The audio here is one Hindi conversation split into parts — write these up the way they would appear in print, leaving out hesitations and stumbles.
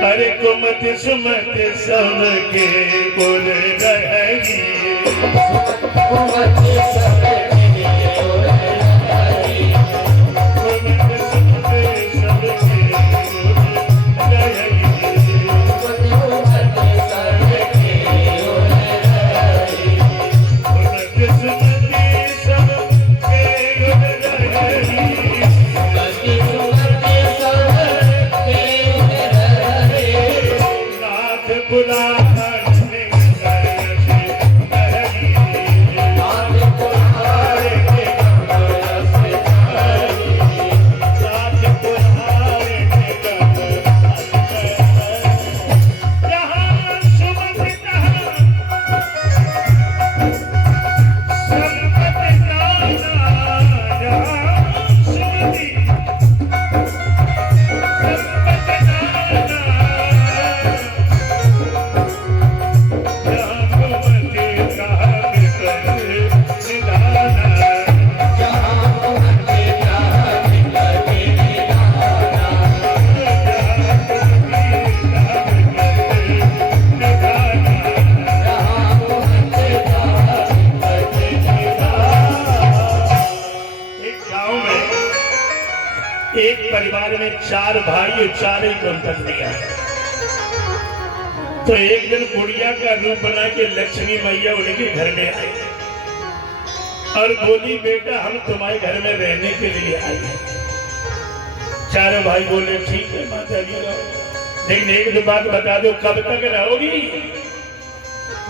अरे कुमत सुमत सबके बोल रही एक परिवार में 4 भाई और 4 ही दंपतियां। तो एक दिन बुढ़िया का रूप बना के लक्ष्मी मैया उनके घर में आई और बोली, बेटा हम तुम्हारे घर में रहने के लिए आए हैं। 4 भाई बोले, ठीक है माता जी रहो, लेकिन एक दो बात बता दो, कब तक रहोगी?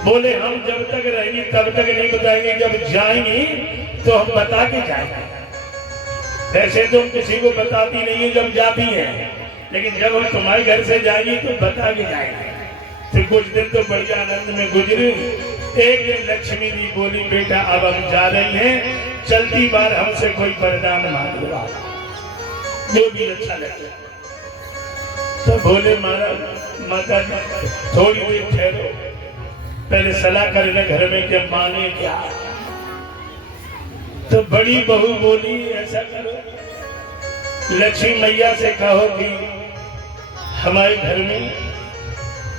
बोले, हम जब तक रहेंगे तब तक नहीं बताएंगे, जब जाएंगी तो हम बता के जाएंगे। वैसे तुम किसी को बताती नहीं है जब जाती है, लेकिन जब हम तुम्हारे घर से जाएंगे तो बता के जाएंगे। तो कुछ दिन तो बड़ी आनंद में गुजरे। एक दिन लक्ष्मी जी बोली, बेटा अब हम जा रही हैं, चलती बार हमसे कोई वरदान मांग लो, जो भी अच्छा लगे। तो बोले, माता जी थोड़ी देर ठहरो, पहले सलाह कर ले घर में क्या माने क्या। तो बड़ी बहू बोली, ऐसा करो लक्ष्मी मैया से कहो कि हमारे घर में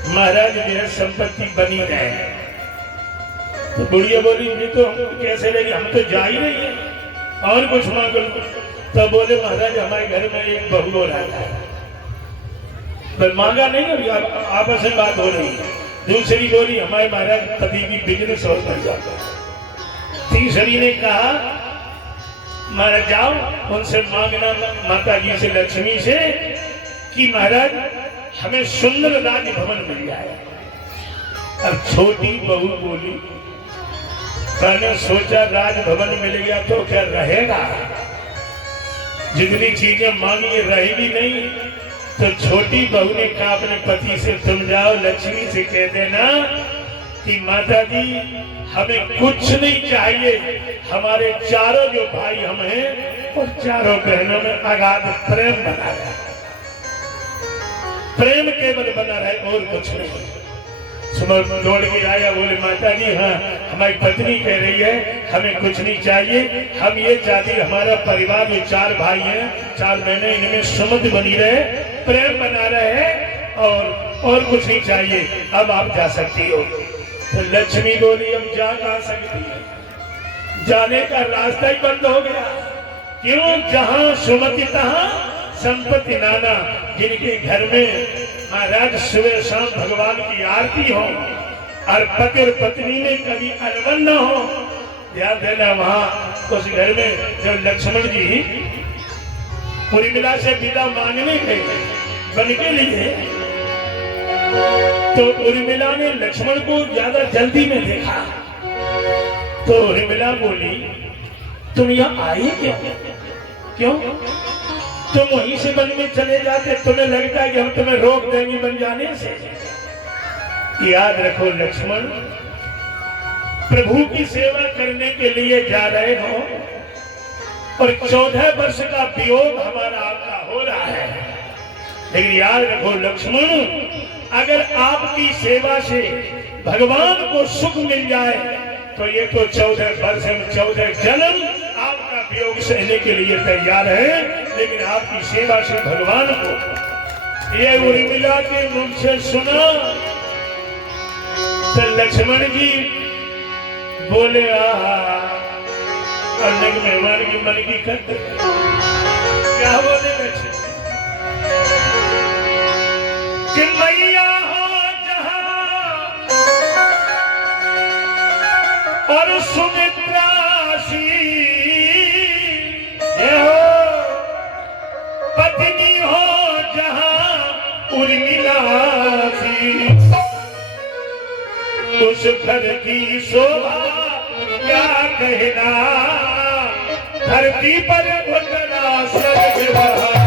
महाराज मेरा संपत्ति बनी रहे। तो बुढ़िया बोली, ये तो कैसे लगी, हम तो जा ही रही है, और कुछ मांगो। तो बोले, महाराज हमारे घर में एक बहू हो रहा है, पर मांगा नहीं, आपस में बात हो रही है। दूसरी बोली, हमारे महाराज पति की बिजनेस और बढ़ जाता है। तीसरी ने कहा, महाराज जाओ उनसे मांगना माता जी से, लक्ष्मी से, कि महाराज हमें सुंदर राज भवन मिल जाए। अब छोटी बहू बोली, मैंने सोचा राज भवन मिल गया तो क्या रहेगा, जितनी चीजें मांगी रहेगी नहीं। तो छोटी बहू ने कहा अपने पति से, तुम जाओ लक्ष्मी से कह देना कि माता जी हमें कुछ नहीं चाहिए, हमारे 4 जो भाई हम हैं और 4 बहनों में अगाध प्रेम बना रहा, प्रेम केवल बना रहे और कुछ नहीं। सुमन दौड़ के आया, बोले, माता जी हाँ हमारी पत्नी कह रही है हमें कुछ नहीं चाहिए, हम ये चाहते हमारा परिवार जो 4 भाई हैं 4 बहनें, इनमें सुमध बनी रहे, प्रेम बना रहे और कुछ नहीं चाहिए, अब आप जा सकती हो। तो लक्ष्मी बोली, अब जा कहाँ सकती है, जाने का रास्ता ही बंद हो गया। क्यों? जहाँ सुमति तहाँ संपत्ति नाना। जिनके घर में महाराज सुबह शाम भगवान की आरती हो और पति और पत्नी में कभी अनबन न हो, ध्यान देना। वहां उस घर में जब लक्ष्मण जी उर्मिला से विदा मांगने गए बन के लिए, तो उर्मिला ने लक्ष्मण को ज्यादा जल्दी में देखा। तो उर्मिला बोली, तुम यहाँ आई क्यों? तुम वहीं से वन में चले जाते, तुम्हें लगता है कि हम तुम्हें रोक देंगे बन जाने से। याद रखो लक्ष्मण, प्रभु की सेवा करने के लिए जा रहे हो और 14 वर्ष का वियोग हमारा आपका हो रहा है, लेकिन याद रखो लक्ष्मण, अगर आपकी सेवा से भगवान को सुख मिल जाए तो ये तो 14 वर्ष में 14 जन्म आपका वियोग सहने के लिए तैयार है, लेकिन आपकी सेवा से भगवान को ये उर्मिला के मुख से सुना तो लक्ष्मण जी बोले आहा अन्य के मेहमान की मन की करते क्या बोले लक्ष्मण कि मैया हो जहां और सुमित्रा सी हो पत्नी हो जहां उर्मिला सी उस घर की शोभा क्या कहना धरती पर उतना स्वर्ग रहा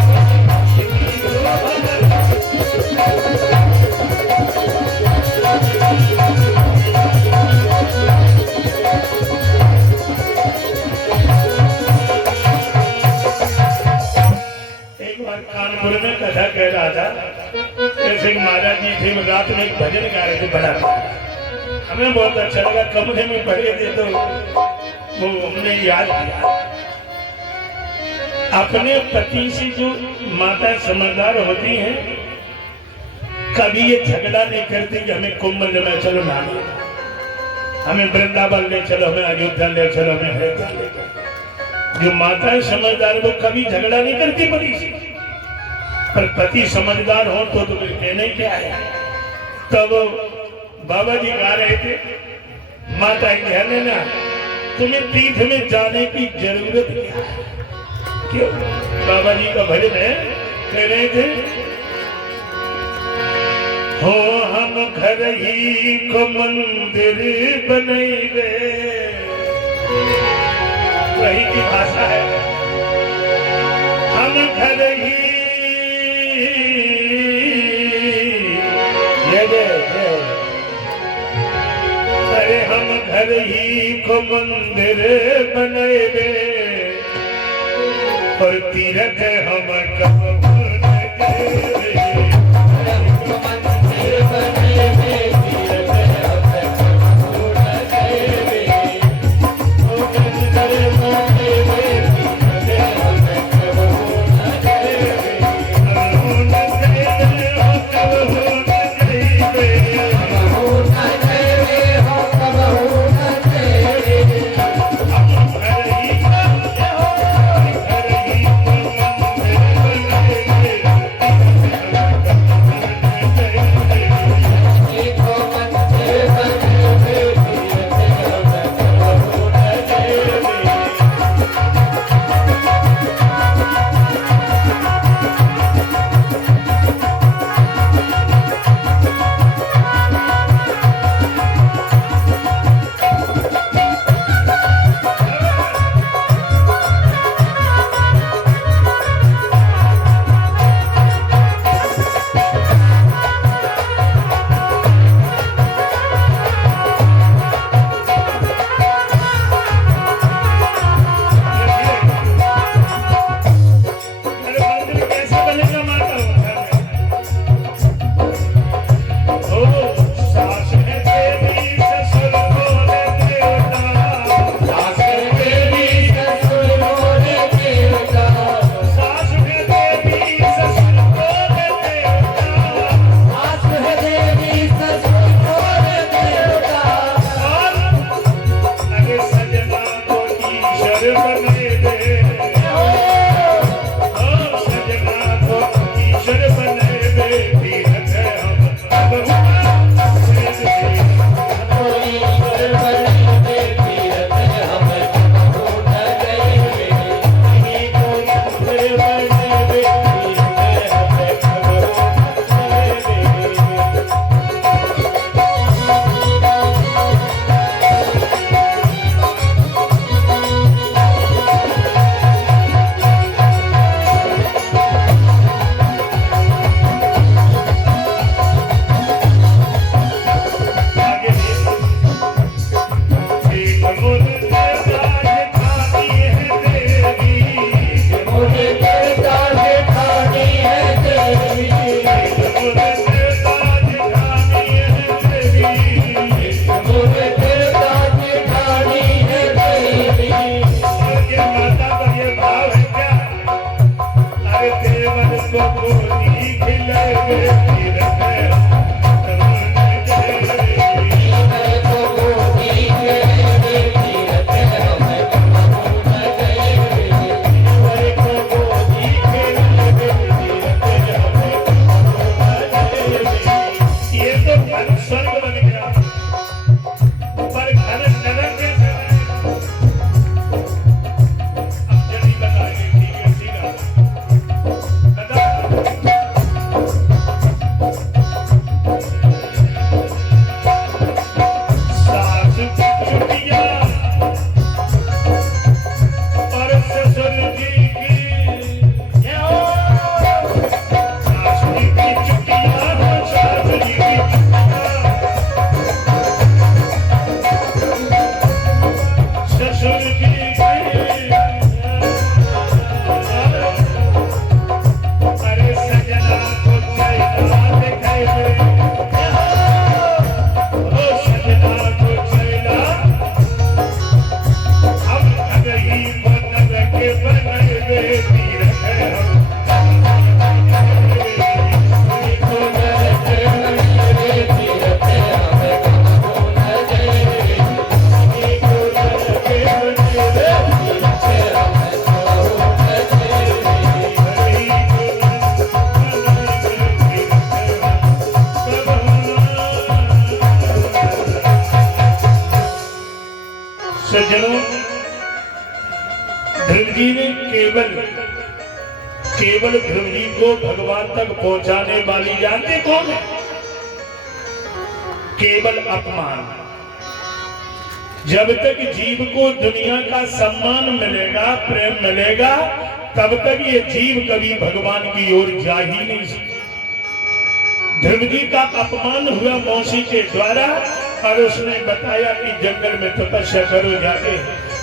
कानपुर में कथा कह रहा था ऐसे महाराज जी थे रात में एक भजन गा रहे थे बड़ा हमें बहुत अच्छा लगा कमरे में पढ़े थे तो वो हमने याद किया अपने पति से जो माता समझदार होती हैं कभी ये झगड़ा नहीं करती कि हमें कुंभ में चलो नानी हमें वृंदावन ले चलो हमें अयोध्या ले चलो हमें हरिद्वार ले चलो जो माता समझदार वो कभी झगड़ा नहीं करती बड़ी सी पर पति समझदार हो तो फिर कहने क्या है तब बाबा जी गा रहे थे माता कहने ना तुम्हें तीर्थ में जाने की जरूरत क्या है क्यों बाबा जी का भजन है कह रहे थे हो हम घर ही को मंदिर बनैबे वही की भाषा है हम घर ही अरे हम घर ही को मंदिर बनैबे और तीरथ हम कब सज्जनों, ध्रुव जी ने केवल ध्रुव जी को भगवान तक पहुंचाने वाली जानते कौन है? केवल अपमान। जब तक जीव को दुनिया का सम्मान मिलेगा, प्रेम मिलेगा, तब तक ये जीव कभी भगवान की ओर जा ही नहीं सकता। ध्रुव जी का अपमान हुआ मौसी के द्वारा और उसने बताया कि जंगल में तपस्या करो जाके।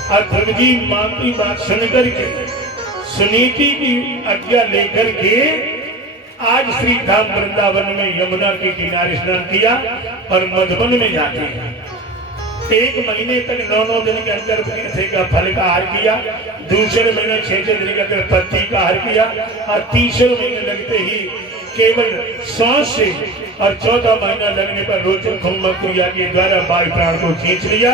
और ध्रुव जी मां की बात सुनकर के, सुनीति की आज्ञा लेकर के आज श्री धाम वृंदावन में यमुना के किनारे स्नान किया और मधुबन में जाते हैं। 1 महीने तक 9 दिन के अंदर थे का फल का आहार किया, दूसरे महीने 6 दिन के अंदर पत्ती का आहार किया और तीसरे महीने लगते ही केवल सांस से और 14 महीना लगने पर रोचक कुंभ क्रिया के द्वारा वायु प्राण को खींच लिया।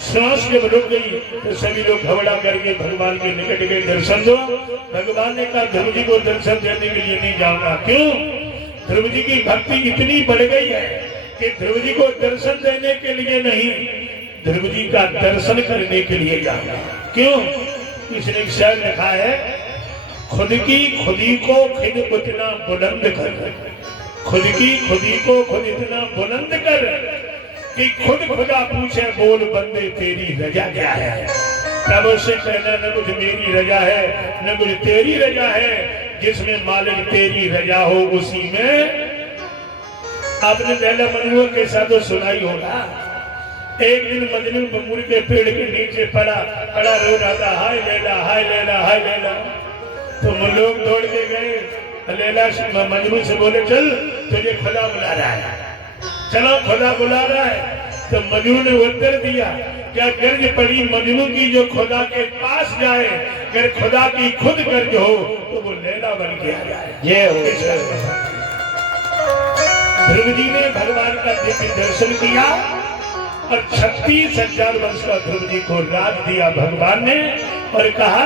सांस जब रुक गई तो सभी लोग घबरा करके भगवान के निकट गए, दर्शन दो। भगवान ने कहा ध्रुव जी को दर्शन देने के लिए नहीं जाऊंगा। क्यों? ध्रुव जी की भक्ति इतनी बढ़ गई है कि ध्रुव जी को दर्शन देने के लिए नहीं, ध्रुव जी का दर्शन करने के लिए जाऊंगा। क्यों? इसने एक शेर लिखा है, खुदी को खुद उतना बुलंद कर, खुदी को खुद इतना बुलंद कर कि खुद खुदा पूछे बोल बंदे तेरी रजा क्या है। तब उससे कहना न कुछ मेरी रजा है न कुछ तेरी रजा है, जिसमें मालिक तेरी रजा हो उसी में। आपने लैला मजनू के साथ तो सुनाई होगा। एक दिन मजनू बबूल के पेड़ के नीचे पड़ा रो रहा था, हाय लैला हाय लैला हाय लैला। तो लोग दौड़ के गए, लैला मजनू से बोले चल तुझे खुदा बुला रहा है, चलो खुदा बुला रहा है। तो मजनू ने उत्तर दिया, क्या गर्ज पड़ी मजनू की जो खुदा के पास जाए, अगर खुदा की खुद गर्ज हो तो वो लैला बन के आ जाए। ये ध्रुव जी ने भगवान का दिव्य दर्शन किया और 36,000 वर्ष का ध्रुव जी को राज दिया भगवान ने और कहा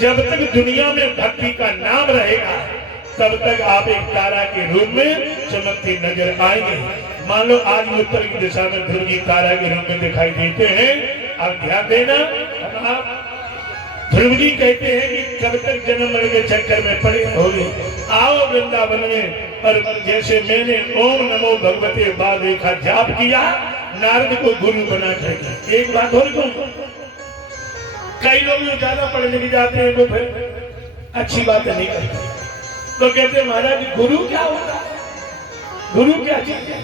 जब तक दुनिया में भक्ति का नाम रहेगा तब तक आप एक तारा के रूप में चमकते नजर आएंगे। मान लो आज उत्तर की दिशा में ध्रुव जी तारा के रूप में दिखाई देते हैं। आप ध्यान देना, ध्रुव जी कहते हैं कि कब तक जन्म मरण के चक्कर में पड़े होगे, आओ वृंदावन में। और जैसे मैंने ओम नमो भगवते वासुदेवाय का जाप किया, नारद को गुरु बना करके। एक बात और कहूं, कई लोग जो ज्यादा पढ़ लिख जाते हैं वो फिर अच्छी बातें नहीं करते, तो कहते महाराज गुरु क्या होता है, गुरु क्या चीज है।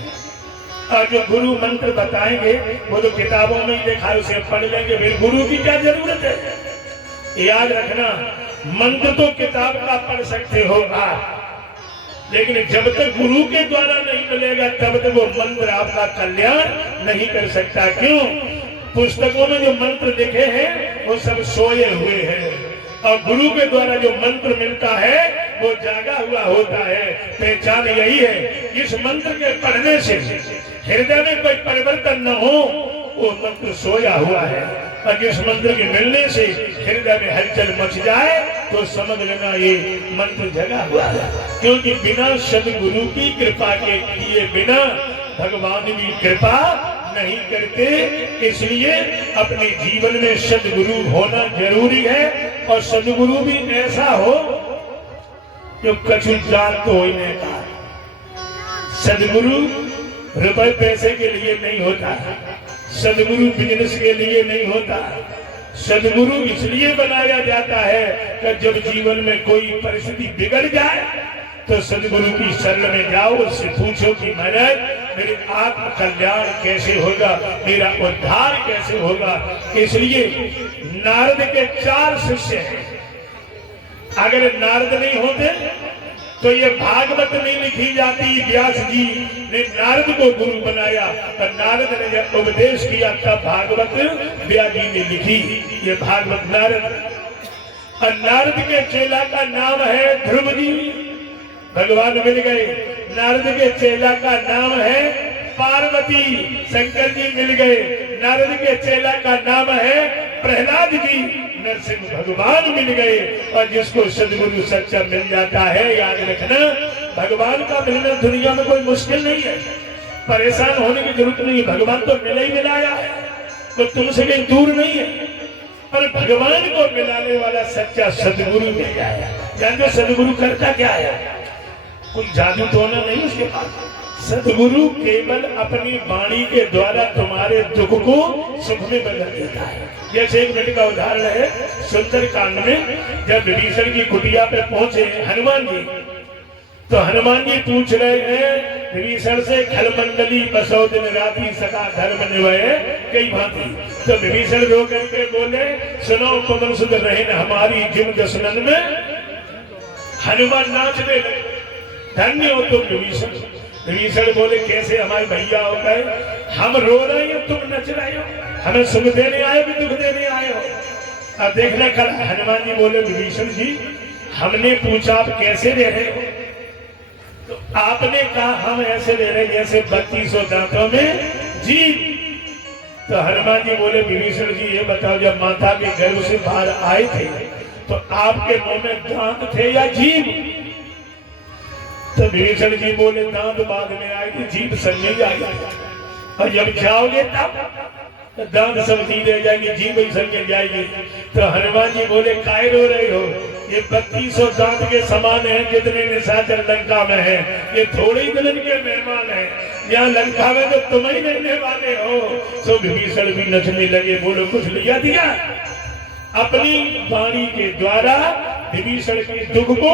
और जो गुरु मंत्र बताएंगे वो तो किताबों में ही देखा है, उसे पढ़ लेंगे, फिर गुरु की क्या जरूरत है। याद रखना, मंत्र तो किताब का पढ़ सकते हो आप, लेकिन जब तक गुरु के द्वारा नहीं मिलेगा तब तक वो मंत्र आपका कल्याण नहीं कर सकता। क्यों? पुस्तकों में जो मंत्र लिखे हैं वो सब सोए हुए हैं और गुरु के द्वारा जो मंत्र मिलता है वो जागा हुआ होता है। पहचान यही है, इस मंत्र के पढ़ने से हृदय में कोई परिवर्तन न हो, वो मंत्र सोया हुआ है। और जिस मंत्र के मिलने से हृदय में हलचल मच जाए तो समझ लेना ये मंत्र जगा हुआ है। क्योंकि बिना सदगुरु की कृपा के किए बिना भगवान भी कृपा नहीं करते। इसलिए अपने जीवन में सदगुरु होना जरूरी है और सदगुरु भी ऐसा हो जो कछु जान तो हो नहीं का। सदगुरु रुपए पैसे के लिए नहीं होता, सदगुरु बिजनेस के लिए नहीं होता। सदगुरु इसलिए बनाया जाता है कि जब जीवन में कोई परिस्थिति बिगड़ जाए तो सदगुरु की शरण में जाओ, उससे पूछो कि महाराज मेरे आत्म कल्याण कैसे होगा, मेरा उद्धार कैसे होगा। इसलिए नारद के 4 शिष्य हैं। अगर नारद नहीं होते तो ये भागवत नहीं लिखी जाती। व्यास जी ने नारद को गुरु बनाया और नारद ने जब उपदेश किया तब भागवत व्यास जी ने लिखी। ये भागवत नारद, और नारद के चेला का नाम है ध्रुव जी। भगवान मिल गए। नारद के चेला का नाम है पार्वती, शंकर जी मिल गए। नारद के चेला का नाम है प्रहलाद जी, नरसिंह भगवान मिल गए। और जिसको सदगुरु सच्चा मिल जाता है, याद रखना भगवान का मिलना दुनिया में कोई मुश्किल नहीं है, परेशान होने की जरूरत नहीं। भगवान तो मिला ही मिलाया है। वो तुमसे भी दूर नहीं है, पर भगवान को मिलाने वाला सच्चा सदगुरु मिल जाएगा। जानते सदगुरु करता क्या है? कोई जादू टोना नहीं उसके पास। सदगुरु केवल अपनी वाणी के द्वारा तुम्हारे दुख को सुख में बदल देता है। जैसे एक मिनट का उदाहरण है, सुंदर कांड में जब विभीषण की कुटिया पे पहुंचे हनुमान जी, तो हनुमान जी पूछ रहे हैं विभीषण से, खलमंडली बसो दिन राति सका धर्म निभय कई भांति। तो विभीषण रो करके बोले, सुनो पवन सुंदर रहे न हमारी जिम दसनन में। हनुमान नाचने लगे, धन्य हो तुम विभीषण। विभीषण बोले, कैसे हमारे भैया हो गए, हम रो रहे हैं तुम नच रहे हो, हमें सुख देने आए भी दुख देने आए हो। अब देखना कल हनुमान जी बोले, विभीषण जी हमने पूछा आप कैसे रह रहे हो, तो आपने कहा हम ऐसे रह रहे जैसे 3200 दांतों में जीभ। तो हनुमान जी बोले, विभीषण जी ये बताओ, जब माता के गर्भ से बाहर आए थे तो आपके मुंह में दांत थे या जीभ? तो विभीषण जी बोले, दांत बाद में आए थे, जीभ संग आई, और जब जाओगे तब तो दांत सब धीरे जाएंगे, जीभ ही संग जाएगी। तो हनुमान जी बोले, काय रो रहे हो, ये 3200 दांत के समान है जितने निशाचर लंका में है, ये थोड़े ही दिन के मेहमान है, यहाँ लंका में तो तुम ही रहने वाले हो। सो विभीषण भी नचने लगे, बोलो कुछ लिया दिया। अपनी वाणी के द्वारा विभीषण के दुख को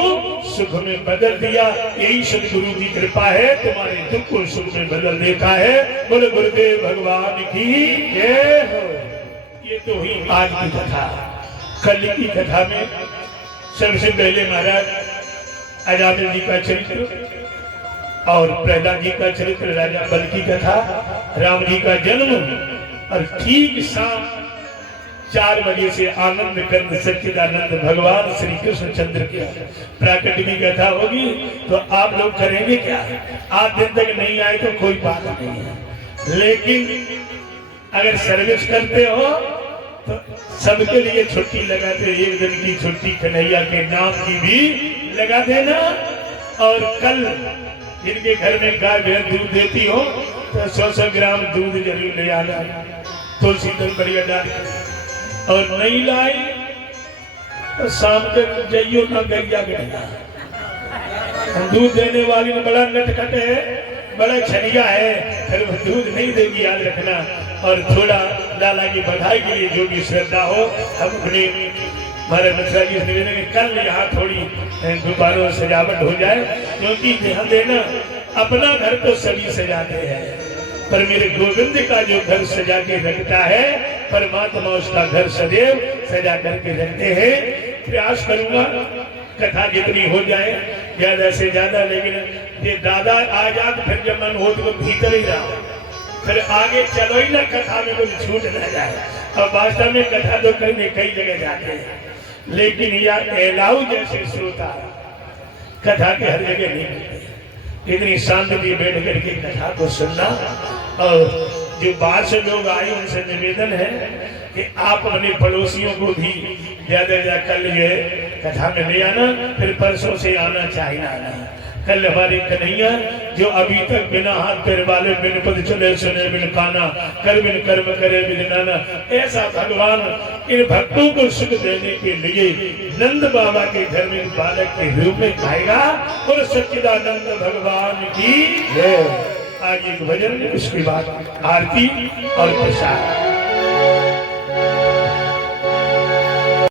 सुख में बदल दिया। यही सदगुरु की कृपा है, तुम्हारे दुख को सुख में बदल देता है। बोले गुरुदेव भगवान की जय हो। ये तो हुई आज की कथा। कल की कथा में सबसे पहले महाराज अजामिल जी का चरित्र और प्रहलाद जी का चरित्र, राजा बल की कथा, राम जी का जन्म, और ठीक शाम 4 बजे से आनंद कंद सच्चिदानंद भगवान श्री कृष्ण चंद्र की प्राकट्य की कथा होगी। तो आप लोग करेंगे क्या? 8 दिन तक नहीं आए तो कोई बात नहीं है, लेकिन अगर सर्विस करते हो तो सबके लिए छुट्टी लगाते, 1 दिन की छुट्टी कन्हैया के नाम की भी लगा देना। और कल जिनके घर में गाय भैंस दूध देती हो तो 100 ग्राम दूध जरूर ले आना, तुलसी दल बढ़िया डाल। और नहीं लाई तो शाम के जाइयो ना गैया गया। दूध देने वाली ने बड़ा नटखट है, बड़ा छनिया है, फिर वो दूध नहीं देगी, याद रखना। और थोड़ा लाला की बधाई के लिए जो भी श्रद्धा हो, हम अपने हमारे मित्रा जी से कल यहाँ थोड़ी गुब्बारों सजावट हो जाए, क्योंकि ध्यान देना अपना घर तो सभी सजाते हैं, पर मेरे गोविंद का जो घर सजा के रखता है, परमात्मा उसका घर सदैव सजा करके रखते हैं। प्रयास करूंगा कथा जितनी हो जाए ज्यादा से ज्यादा, लेकिन ये दादा आ जात फिर जब मन हो तो भीतर ही रहो, फिर आगे चलो ही ना, कथा में कुछ छूट न जाए। और वास्तव में कथा तो कई जगह जाते हैं, लेकिन यार एलाऊ जैसे श्रोता कथा के हर जगह नहीं मिलते। इतनी शांति बैठ करके कथा को सुनना। और जो बाहर से लोग आए उनसे निवेदन है कि आप अपने पड़ोसियों को भी ज्यादा कल ये कथा में ले आना, फिर परसों से आना चाहिए आना। कल हमारे कन्हैया जो अभी तक बिना हाथ पैर वाले, बिन पद चले सुने बिन काना, कर बिन कर्म करे बिन नाना, ऐसा भगवान इन भक्तों को सुख देने के लिए नंद बाबा के घर में बालक के रूप में आएगा। और सच्चिदानंद भगवान की जय। आज एक भजन, उसके बाद आरती और प्रसाद।